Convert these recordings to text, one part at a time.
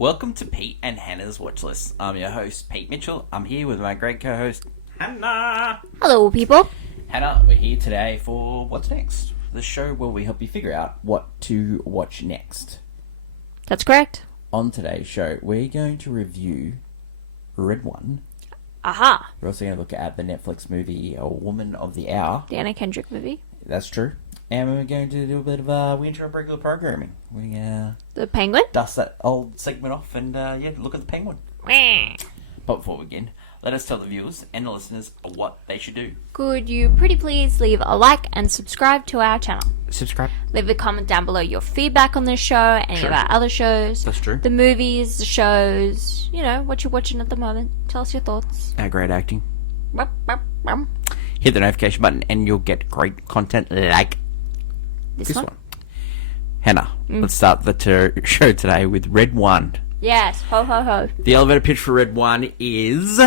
Welcome to Pete and Hannah's Watchlist. I'm your host, Pete Mitchell. I'm here with my great co-host, Hannah. Hello, people. Hannah, we're here today for What's Next, the show where we help you figure out what to watch next. That's correct. On today's show, we're going to review Red One. Aha. We're also going to look at the Netflix movie, A Woman of the Hour. The Anna Kendrick movie. That's true. And we're going to do a bit of winter of regular programming. We The Penguin. dust that old segment off and look at the penguin. But before we begin, let us tell the viewers and the listeners what they should do. Could you pretty please leave a like and subscribe to our channel? Subscribe. Leave a comment down below your feedback on this show, any Sure. of our other shows. That's true. The movies, the shows, what you're watching at the moment. Tell us your thoughts. Our great acting. Hit the notification button and you'll get great content like this one. Hannah, let's start the show today with Red One. Yes, ho ho ho. The elevator pitch for Red One is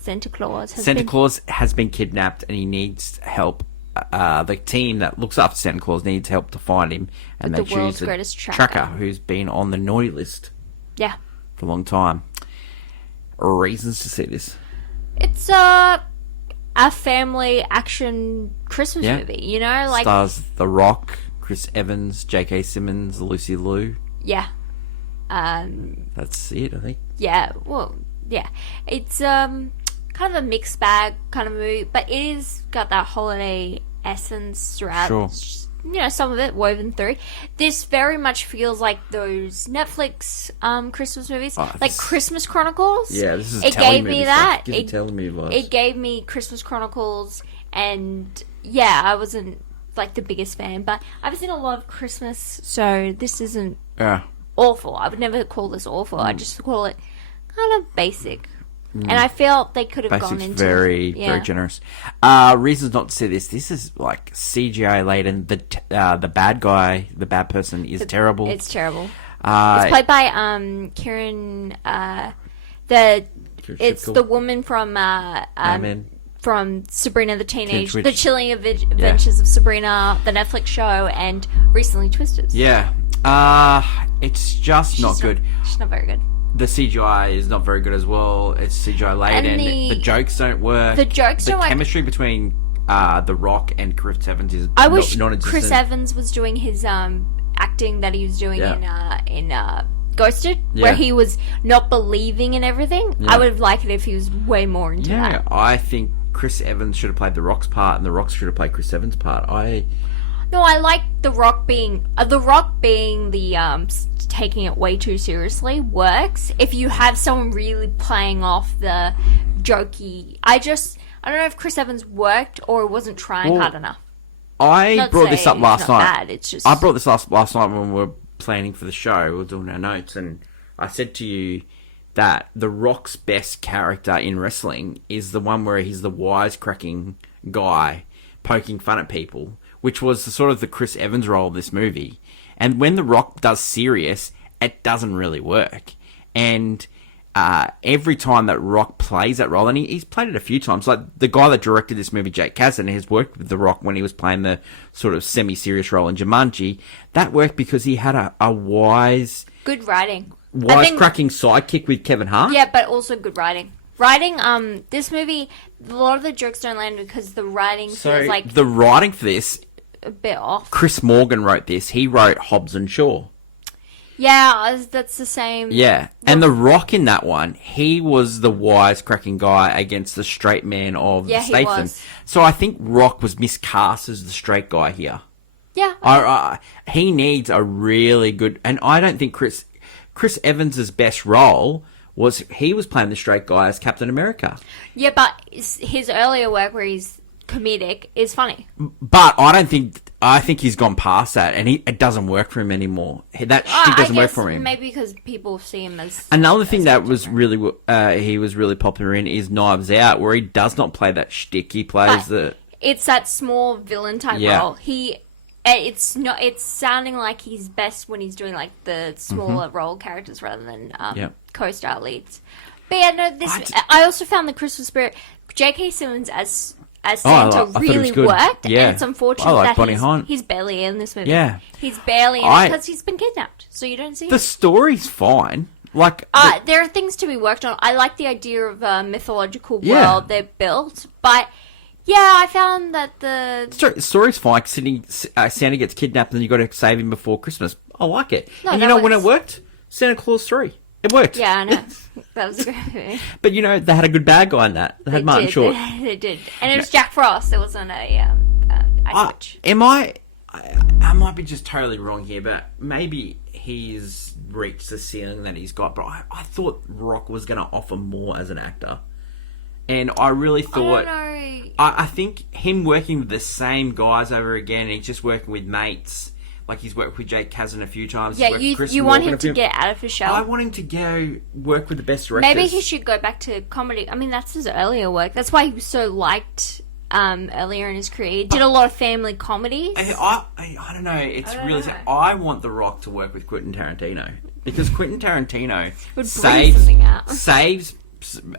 Santa Claus Claus has been kidnapped and he needs help. The team that looks after Santa Claus needs help to find him, and With they the world's choose a greatest tracker. who's been on the naughty list Yeah. for a long time. Reasons to see this. It's a family action Christmas Yeah. movie, like Stars The Rock, Chris Evans, J.K. Simmons, Lucy Liu. yeah. That's it, I think. Yeah, well, yeah. It's kind of a mixed bag kind of movie, but it is got that holiday essence throughout. Sure. Some of it woven through. This very much feels like those Netflix Christmas movies, like this- Christmas Chronicles. Yeah, this is It telling gave me me this that. stuff. Gives you telling me vibes. It gave me Christmas Chronicles, and yeah, I wasn't like the biggest fan, but I've seen a lot of Christmas, so this isn't Yeah. awful. I would never call this awful. I just call it kind of basic. And I felt they could have gone Basic's into very generous. Reasons not to see this. This is like CGI laden. The bad guy, the bad person is terrible. It's terrible. It's played by Kieran. It's the woman from from Sabrina the Teenage, Witch. the Chilling Adventures of Sabrina, the Netflix show, and recently Twisters. Yeah. It's just not good. She's not very good. The CGI is not very good as well. It's CGI laden. And The jokes don't work. The jokes don't work. The chemistry between The Rock and Chris Evans is I wish non-existent. Chris Evans was doing his acting that he was doing in Ghosted, where he was not believing in everything. Yeah. I would have liked it if he was way more into that. I think Chris Evans should have played The Rock's part, and The Rock should have played Chris Evans' part. No, I like The Rock being the taking it way too seriously works. If you have someone really playing off the jokey, I don't know if Chris Evans worked or wasn't trying hard enough. I brought this up last night. Bad, it's just I brought this last night when we were planning for the show. We were doing our notes, and I said to you that The Rock's best character in wrestling is the one where he's the wisecracking guy poking fun at people, which was sort of the Chris Evans role of this movie. And when The Rock does serious, it doesn't really work. And every time that Rock plays that role, and he's played it a few times, like the guy that directed this movie, Jake Kasdan, has worked with The Rock when he was playing the sort of semi-serious role in Jumanji. That worked because he had a good writing. wisecracking sidekick with Kevin Hart. Yeah, but also good writing. This movie, a lot of the jokes don't land because the writing feels like the writing for this, a bit off. Chris Morgan wrote this. He wrote Hobbs and Shaw. Yeah, that's the same. Yeah, and The Rock in that one, he was the wisecracking guy against the straight man of Yeah, he Statham. was. So I think Rock was miscast as the straight guy here. Yeah. He needs a really good, and I don't think Chris Evans' best role was he was playing the straight guy as Captain America. Yeah, but his earlier work where he's comedic is funny. But I think he's gone past that, and it doesn't work for him anymore. That shtick doesn't work for him. Maybe because people see him as Another thing that was really he was really popular in is Knives Out, where he does not play that shtick. He plays it's that small villain type role. It's sounding like he's best when he's doing like the smaller role characters rather than co-star leads. But yeah, no, I also found the Christmas spirit. J.K. Simmons as Santa really worked, yeah. and it's unfortunate I like that Bonnie Hunt. he's barely in this movie. Yeah. He's barely in it because he's been kidnapped, so you don't see The him. story's fine. Like, there are things to be worked on. I like the idea of a mythological world they've built, but yeah, I found that the story's fine. Santa gets kidnapped and you got to save him before Christmas. I like it. No, and you know when it worked? Santa Claus 3. It worked. Yeah, I know. That was a great movie. But you know, they had a good bad guy in that. They had Martin Short. They did. And it was Jack Frost. It wasn't a Ice Witch. I might be just totally wrong here, but maybe he's reached the ceiling that he's got. But I thought Rock was going to offer more as an actor. And I really thought... I don't know. I think him working with the same guys over again, and he's just working with mates. Like, he's worked with Jake Kazan a few times. Yeah, you want him to get out of his shell. I want him to go work with the best directors. Maybe he should go back to comedy. I mean, that's his earlier work. That's why he was so liked earlier in his career. He did a lot of family comedies. I don't know. It's really... I want The Rock to work with Quentin Tarantino. Because Quentin Tarantino saves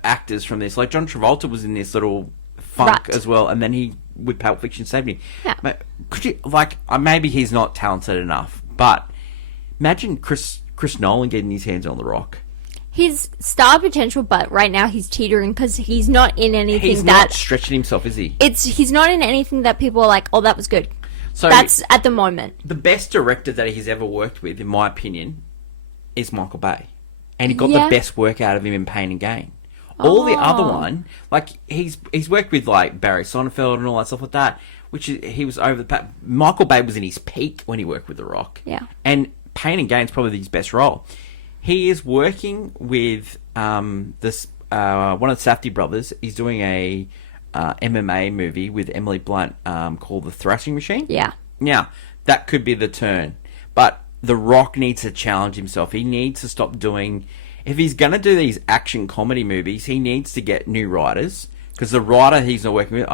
actors from this. Like, John Travolta was in this little funk as well, and then he... with Pulp Fiction saved him. Yeah. But could you, like, maybe he's not talented enough, but imagine Chris Nolan getting his hands on The Rock. He's star potential, but right now he's teetering because he's not in anything He's not stretching himself, is he? He's not in anything that people are like, oh, that was good. So that's at the moment. The best director that he's ever worked with, in my opinion, is Michael Bay. And he got the best work out of him in Pain and Gain. All the other one, like, he's worked with, like, Barry Sonnenfeld and all that stuff like that, which is, he was over the... Michael Bay was in his peak when he worked with The Rock. Yeah. And Pain and Gain is probably his best role. He is working with this one of the Safdie brothers. He's doing a MMA movie with Emily Blunt called The Thrashing Machine. Yeah. Now, that could be the turn. But The Rock needs to challenge himself. He needs to stop doing... If he's going to do these action comedy movies, he needs to get new writers. Because the writer he's not working with...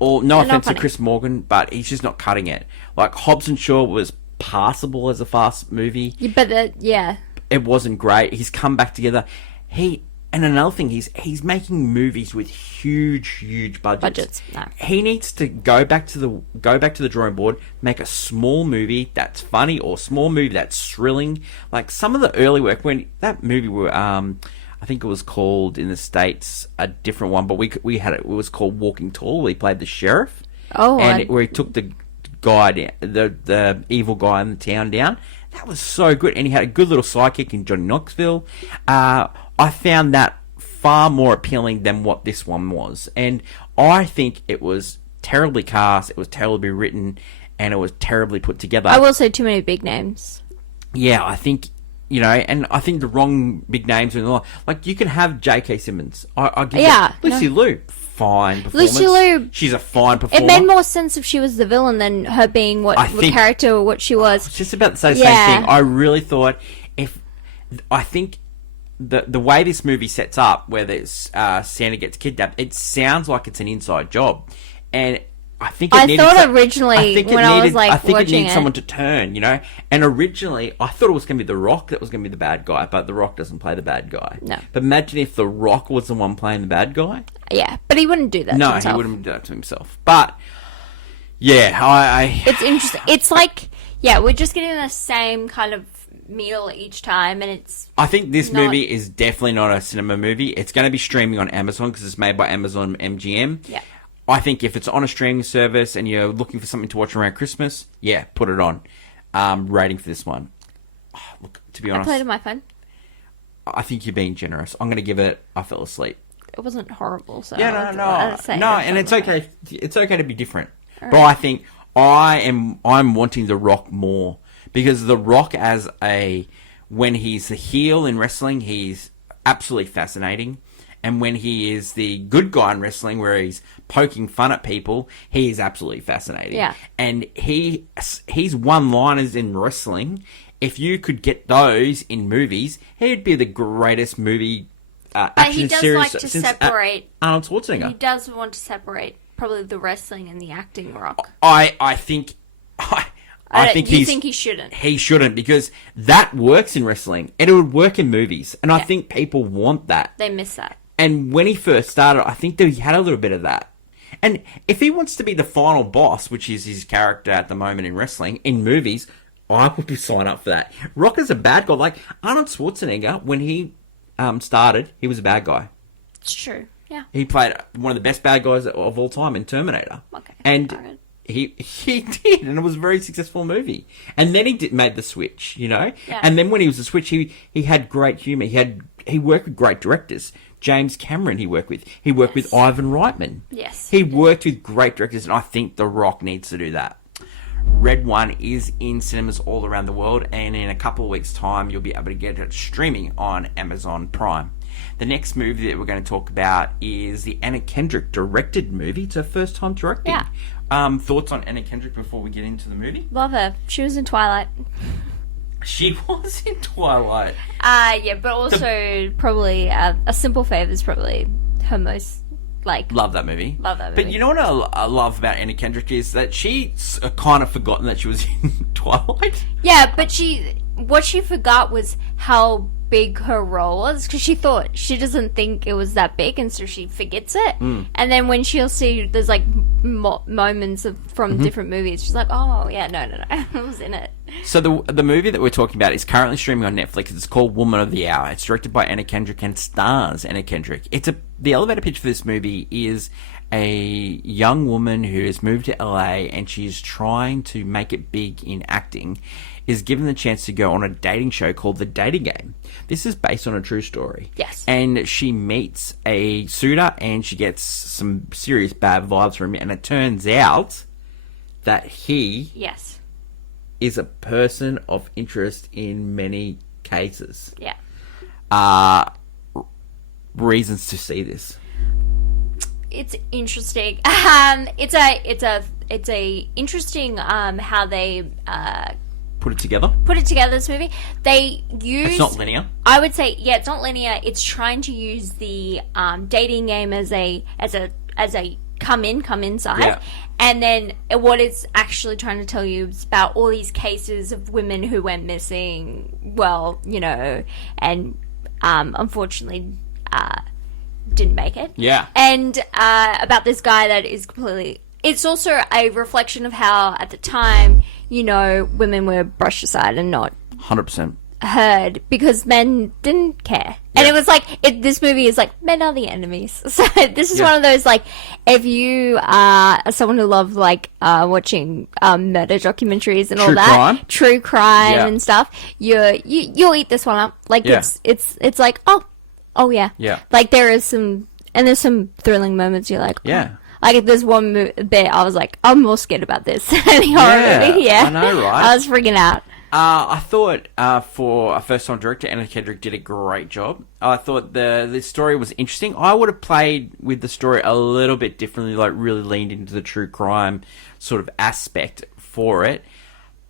no offense to Chris Morgan, but he's just not cutting it. Like, Hobbs and Shaw was passable as a fast movie. Yeah, but, it wasn't great. He's come back together. And another thing, he's making movies with huge budgets. No. He needs to go back to the drawing board, make a small movie that's funny or small movie that's thrilling. Like some of the early work when that movie were, I think it was called in the States a different one, but we had it was called Walking Tall. Where he played the sheriff. Where he took the guy down, the evil guy in the town down. That was so good, and he had a good little sidekick in Johnny Knoxville. I found that far more appealing than what this one was, and I think it was terribly cast, it was terribly written, and it was terribly put together. I will say too many big names. Yeah, I think, you know, and I think the wrong big names are in the line. Like, you can have J.K. Simmons. I give Lucy Liu, fine performance. Lucy Liu, she's a fine performer. It made more sense if she was the villain than her being what character or what she was. I was just about to say the same thing. I really thought the way this movie sets up, where there's Santa gets kidnapped, it sounds like it's an inside job, and I think it needed someone to turn, you know. And originally, I thought it was going to be The Rock that was going to be the bad guy, but The Rock doesn't play the bad guy. No. But imagine if The Rock was the one playing the bad guy. Yeah, but he wouldn't do that. No, he wouldn't do that to himself. But yeah, it's interesting. It's like we're just getting the same kind of meal each time, and I think this movie is definitely not a cinema movie. It's going to be streaming on Amazon because it's made by Amazon MGM. Yeah. I think if it's on a streaming service and you're looking for something to watch around Christmas, put it on. Rating for this one. Look, to be honest, I played on my phone. I think you're being generous. I'm going to give it. I fell asleep. It wasn't horrible, so no, and it's okay. It's okay to be different. Right. But I think I'm wanting The Rock more. Because The Rock when he's the heel in wrestling, he's absolutely fascinating. And when he is the good guy in wrestling, where he's poking fun at people, he is absolutely fascinating. Yeah. And he's one-liners in wrestling. If you could get those in movies, he'd be the greatest movie action series like to separate Arnold Schwarzenegger. He does want to separate probably the wrestling and the acting Rock. I think you think he shouldn't? He shouldn't, because that works in wrestling. It would work in movies. And I think people want that. They miss that. And when he first started, I think that he had a little bit of that. And if he wants to be the final boss, which is his character at the moment in wrestling, in movies, I would be signing up for that. Rock is a bad guy. Like Arnold Schwarzenegger, when he started, he was a bad guy. It's true. Yeah. He played one of the best bad guys of all time in Terminator. Okay. And he did, and it was a very successful movie. And then he made the switch, you know? Yeah. And then when he was the switch, he had great humour. He worked with great directors. James Cameron he worked with. He worked with Ivan Reitman. Yes. He worked with great directors, and I think The Rock needs to do that. Red One is in cinemas all around the world, and in a couple of weeks' time, you'll be able to get it streaming on Amazon Prime. The next movie that we're going to talk about is the Anna Kendrick directed movie. It's her first time directing. Yeah. Thoughts on Anna Kendrick before we get into the movie? Love her. She was in Twilight. She was in Twilight. Yeah, but also probably A Simple Favor is probably her most, like... Love that movie. Love that movie. But you know what I love about Anna Kendrick is that she's kind of forgotten that she was in Twilight. Yeah, but what she forgot was how big her role was, because she doesn't think it was that big, and so she forgets it. And then when she'll see there's like moments from different movies, she's like, oh yeah, no, I was in it. So the movie that we're talking about is currently streaming on Netflix. It's called Woman of the Hour. It's directed by Anna Kendrick and stars Anna Kendrick. The elevator pitch for this movie is a young woman who has moved to LA and she's trying to make it big in acting, is given the chance to go on a dating show called The Dating Game. This is based on a true story. Yes. And she meets a suitor and she gets some serious bad vibes from him, and it turns out that he Yes. is a person of interest in many cases. Yeah. Reasons to see this. It's interesting. It's a interesting how they Put it together. put it together. This movie, they use. It's not linear. I would say, yeah, it's not linear. It's trying to use the dating game as a come inside. Yeah. And then what it's actually trying to tell you is about all these cases of women who went missing. Well, you know, and unfortunately didn't make it. Yeah. And about this guy that is completely... It's also a reflection of how, at the time, you know, women were brushed aside and not 100%. heard because men didn't care. And Yeah. it was like, this movie is like, men are the enemies. So this is one of those, like, if you are someone who loves, like, watching murder documentaries and all True that, crime. true crime Yeah. and stuff, you'll eat this one up. Like, Yeah. it's like, oh yeah. Yeah. Like, there's some thrilling moments you're like, oh. Yeah. Like, there's one bit I was like, I'm more scared about this than any horror movie. Yeah. I know, right? I was freaking out. I thought for a first-time director, Anna Kendrick did a great job. I thought the story was interesting. I would have played with the story a little bit differently, like really leaned into the true crime sort of aspect for it.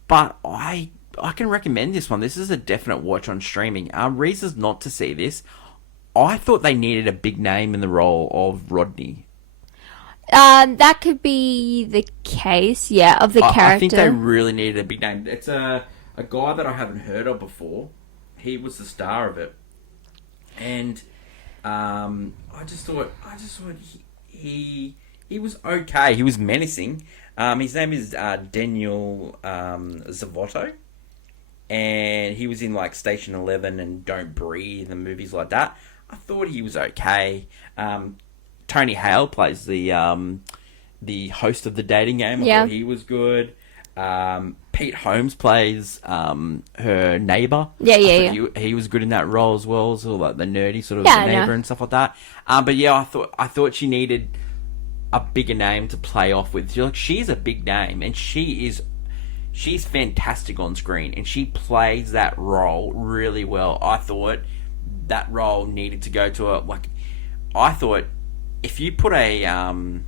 But I can recommend this one. This is a definite watch on streaming. Reasons not to see this. I thought they needed a big name in the role of Rodney. That could be the case, yeah, of the character. I think they really needed a big name. It's a guy that I haven't heard of before. He was the star of it, and I just thought he was okay. He was menacing. His name is Daniel Zavotto, and he was in like Station 11 and Don't Breathe and movies like that. I thought he was okay. Tony Hale plays the host of The Dating Game. I thought he was good. Pete Holmes plays her neighbour. Yeah. He was good in that role as well, sort of like the nerdy sort of neighbour and stuff like that. But yeah, I thought she needed a bigger name to play off with. She's a big name, and she's fantastic on screen, and she plays that role really well. I thought that role needed to go to I thought if you put the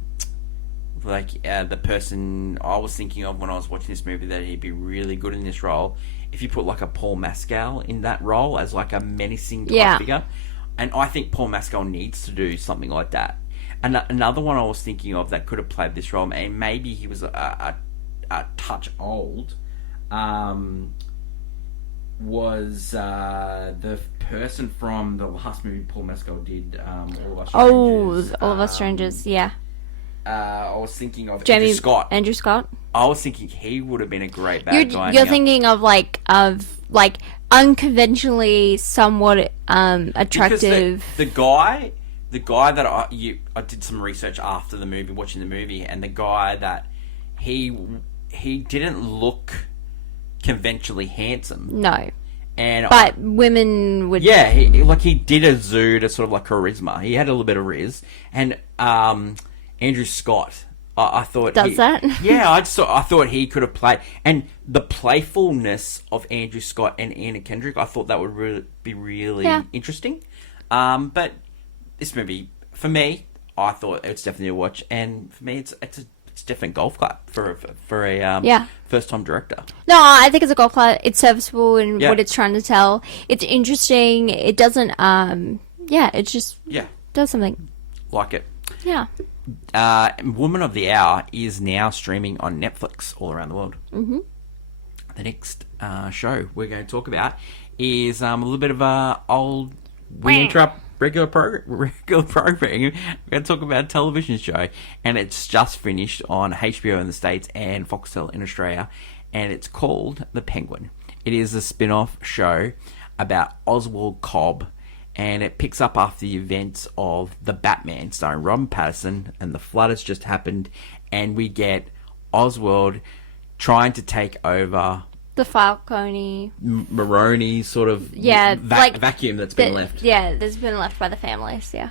person I was thinking of when I was watching this movie that he'd be really good in this role, if you put like a Paul Mescal in that role as like a menacing type figure, and I think Paul Mescal needs to do something like that. And another one I was thinking of that could have played this role, and maybe he was a touch old, was the person from the last movie Paul Mescal did, All of Us Strangers. All of Us Strangers, yeah. I was thinking of Andrew Scott. Andrew Scott. I was thinking he would have been a great bad guy. You're thinking of unconventionally somewhat attractive. Because the guy that I did some research after the movie, watching the movie, and the guy that he didn't look conventionally handsome. No. But women would... Yeah, he did exude a sort of like charisma. He had a little bit of riz. And Andrew Scott, I thought... Does that? Yeah, I thought he could have played... And the playfulness of Andrew Scott and Anna Kendrick, I thought that would be really interesting. But this movie, for me, I thought it's definitely a watch. And for me, it's definitely a golf clap for a first-time director. No, I think it's a golf clap. It's serviceable in what it's trying to tell. It's interesting. It doesn't... it just does something. Like it. Yeah. Woman of the Hour is now streaming on Netflix all around the world. Mm-hmm. The next show we're going to talk about is a little bit of a old... We interrupt regular programming. We're going to talk about a television show, and it's just finished on HBO in the States and Foxtel in Australia, and it's called The Penguin. It is a spin-off show about Oswald Cobb, and it picks up after the events of The Batman, starring Robert Pattinson, and the flood has just happened, and we get Oswald trying to take over the Falcone Maroni sort of vacuum that's been left. Yeah, that's been left by the families, yeah.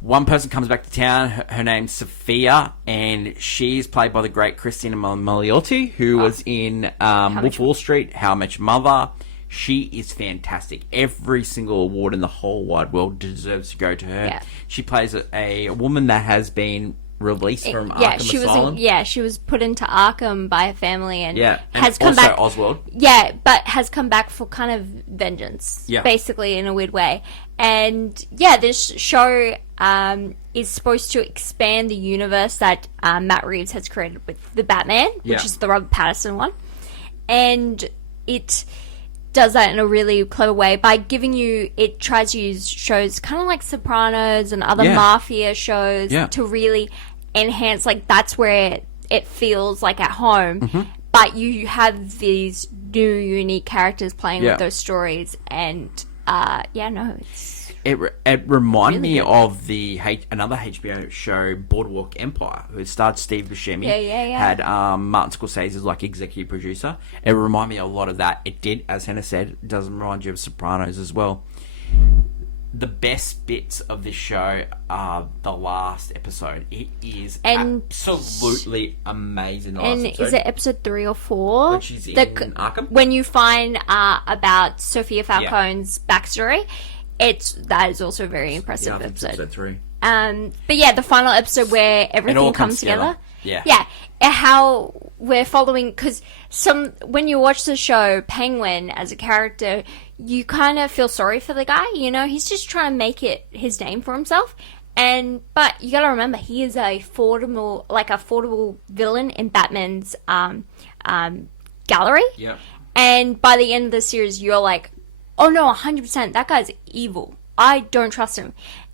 One person comes back to town, her name's Sophia, and she's played by the great Christina Milioti, who was in Wolf of Wall Street, How I Met Your Mother. She is fantastic. Every single award in the whole wide world deserves to go to her. Yeah. She plays a woman that has been released from Arkham Asylum. She was put into Arkham by a family and has come back. Oswald. Yeah, but has come back for kind of vengeance, basically, in a weird way. And this show is supposed to expand the universe that Matt Reeves has created with the Batman, which is the Robert Pattinson one, and it does that in a really clever way by giving you... It tries to use shows kind of like Sopranos and other mafia shows to really enhance, that's where it feels like at home, but you have these new unique characters playing with those stories, and it's it reminded me of another HBO show, Boardwalk Empire, who starred Steve Buscemi, had Martin Scorsese as executive producer. It reminded me a lot of that. It did, as Hannah said, it does remind you of Sopranos as well. The best bits of this show are the last episode. It is absolutely amazing. Is it episode 3 or 4? Which is in Arkham? When you find about Sophia Falcone's backstory, that is also a very impressive episode. Episode 3. But the final episode where everything comes together. Yeah. How we're following, because when you watch the show, Penguin as a character, you kind of feel sorry for the guy. He's just trying to make it his name for himself. But you got to remember, he is a formidable villain in Batman's gallery. Yeah. And by the end of the series, you're like, oh no, 100%, that guy's evil. I don't trust him.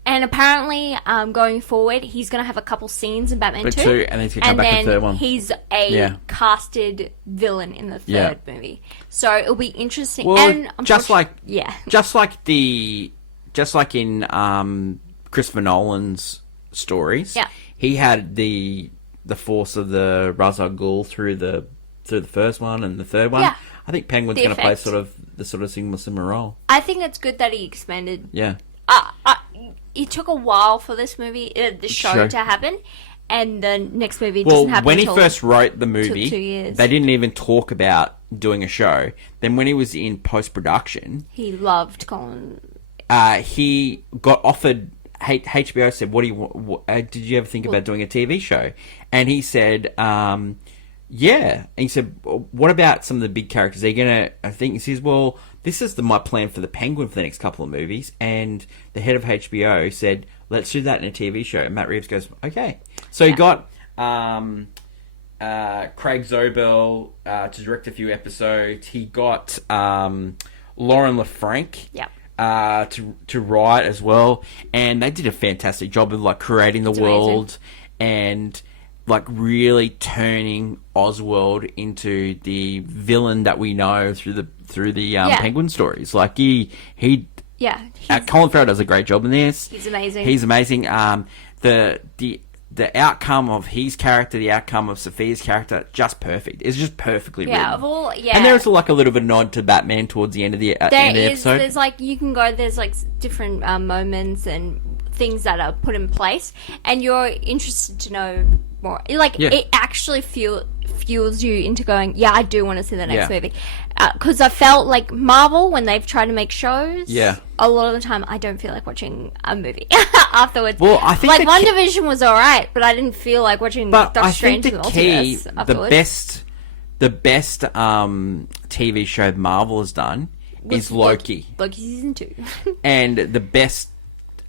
And apparently, going forward, he's going to have a couple scenes in Batman 2. And then he's going to come back in the third one. He's a casted villain in the third movie. So it'll be interesting. Well, and just like in Christopher Nolan's stories, he had the force of the Ra's al Ghul through the first one and the third one. Yeah. I think Penguin's going to play the similar role. I think it's good that he expanded. Yeah. It took a while for this movie, the show to happen, and the next movie doesn't happen when he first wrote the movie, 2 years. They didn't even talk about doing a show. Then when he was in post-production... He loved Colin. He got offered... HBO said, "What do you? Did you ever think about doing a TV show?" And he said, "Yeah." And he said, "What about some of the big characters? Are you gonna?" I think he says, "Well, this is my plan for the Penguin for the next couple of movies." And the head of HBO said, "Let's do that in a TV show." And Matt Reeves goes, "Okay." So he got Craig Zobel to direct a few episodes. He got Lauren LaFranc. Yeah. To write as well, and they did a fantastic job of creating the world, and like really turning Oswald into the villain that we know through the Penguin stories. Like he Colin Farrell does a great job in this. He's amazing. He's amazing. The outcome of his character, the outcome of Sophia's character, just perfect. It's just perfectly written. And there's like a little bit of a nod to Batman towards the end of the episode. There's like you can go. There's like different moments and things that are put in place, and you're interested to know more. Like it actually fuels you into going, yeah, I do want to see the next movie. Because I felt like Marvel, when they've tried to make shows, a lot of the time I don't feel like watching a movie afterwards. Well, I think like WandaVision was alright, but I didn't feel like watching Doctor Strange in the Multiverse afterwards. The best TV show Marvel has done is Loki. Loki season 2. And the best,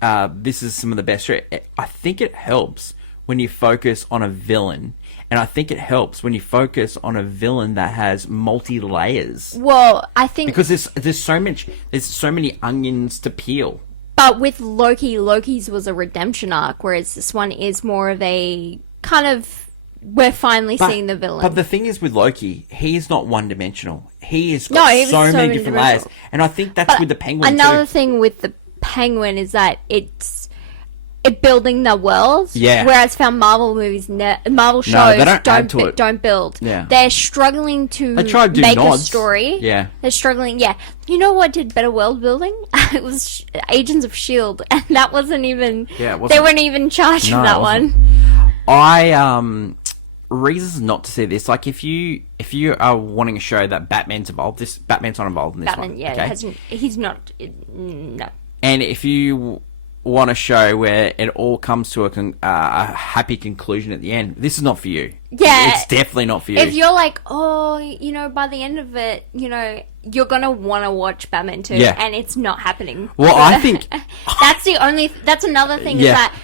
this is some of the best. I think it helps when you focus on a villain. And I think it helps when you focus on a villain that has multi-layers. Well, I think... Because there's so many onions to peel. But with Loki's was a redemption arc, whereas this one is more of a kind of... We're finally seeing the villain. But the thing is with Loki, he is not one-dimensional. He has got so many different layers. And I think that's with the Penguin Another thing with the Penguin is that it's building the world. Yeah. Whereas found Marvel movies, Marvel shows don't build. Yeah. They're struggling to make a story. Yeah. They're struggling. Yeah. You know what did better world building? It was Agents of S.H.I.E.L.D. And that wasn't even... Yeah, they weren't even charged for that one. Reasons not to see this, like if you are wanting a show that Batman's involved, Batman's not involved in this one. He's not. No. And if you want a show where it all comes to a happy conclusion at the end, this is not for you. Yeah, it's definitely not for you. If you're like, by the end of it, you're gonna want to watch Batman 2, and it's not happening. Well, I think that's another thing is that.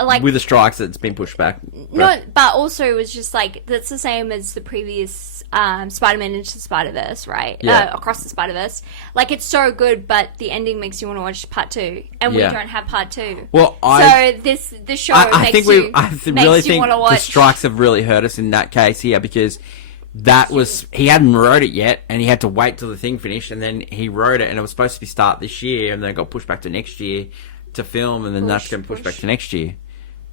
Like with the strikes, it's been pushed back. But also it was just like that's the same as the previous Spider-Man Into the Spider-Verse, right? Yeah. Across the Spider-Verse. Like it's so good, but the ending makes you want to watch part 2, and we don't have part 2. Well, this show I makes you think want to watch. The strikes have really hurt us in that case here because he hadn't wrote it yet, and he had to wait till the thing finished, and then he wrote it, and it was supposed to be start this year, and then it got pushed back to next year to film, and then that's going to push back to next year.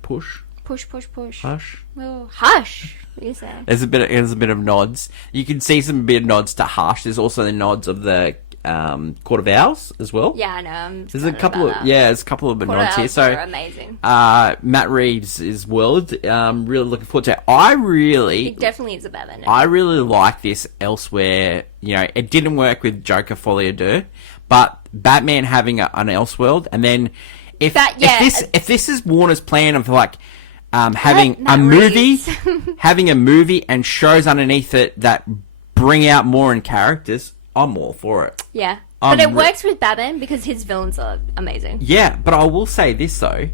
Push. Hush. Oh, hush. What are you saying? There's a bit of nods. You can see some bit of nods to Hush. There's also the nods of the Court of Owls as well. Yeah, I know. There's a couple of nods here. So amazing. Matt Reeves' world. Really looking forward to it. It definitely is a Batman. I really like this elsewhere. It didn't work with Joker Folie à Deux, but Batman having an Elseworld, and then if this is Warner's plan of like having a movie, having a movie and shows underneath it that bring out more in characters, I'm all for it. Yeah, but it works with Batman because his villains are amazing. Yeah, but I will say this though,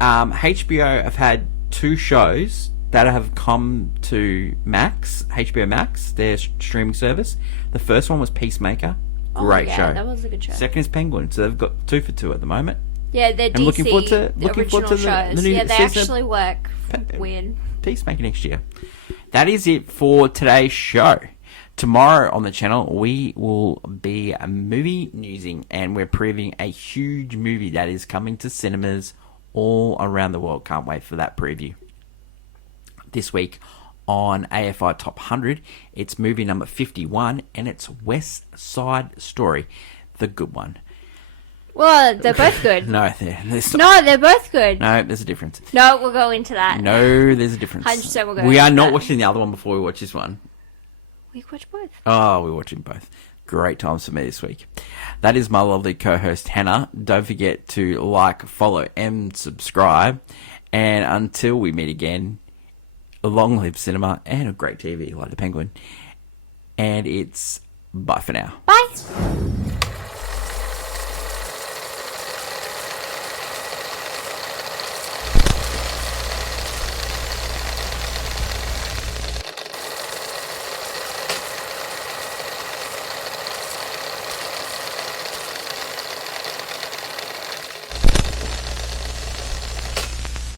HBO have had 2 shows that have come to HBO Max, their streaming service. The first one was Peacemaker. Great show. That was a good show. Second is Penguin, so they've got 2 for 2 at the moment. Yeah, they're DC. Looking forward to the new they actually work. Weird. Peacemaker next year. That is it for today's show. Tomorrow on the channel, we will be movie newsing, and we're previewing a huge movie that is coming to cinemas all around the world. Can't wait for that preview. This week on AFI Top 100, it's movie number 51, and it's West Side Story, the good one. Well, they're both good. No, they're both good. No, there's a difference. No, we'll go into that. No, there's a difference. 100% we'll go We are into not that. watching the other one before we watch this one. We watch both. Oh, we're watching both. Great times for me this week. That is my lovely co-host, Hannah. Don't forget to like, follow, and subscribe. And until we meet again, long live cinema and a great TV like The Penguin. And it's bye for now. Bye.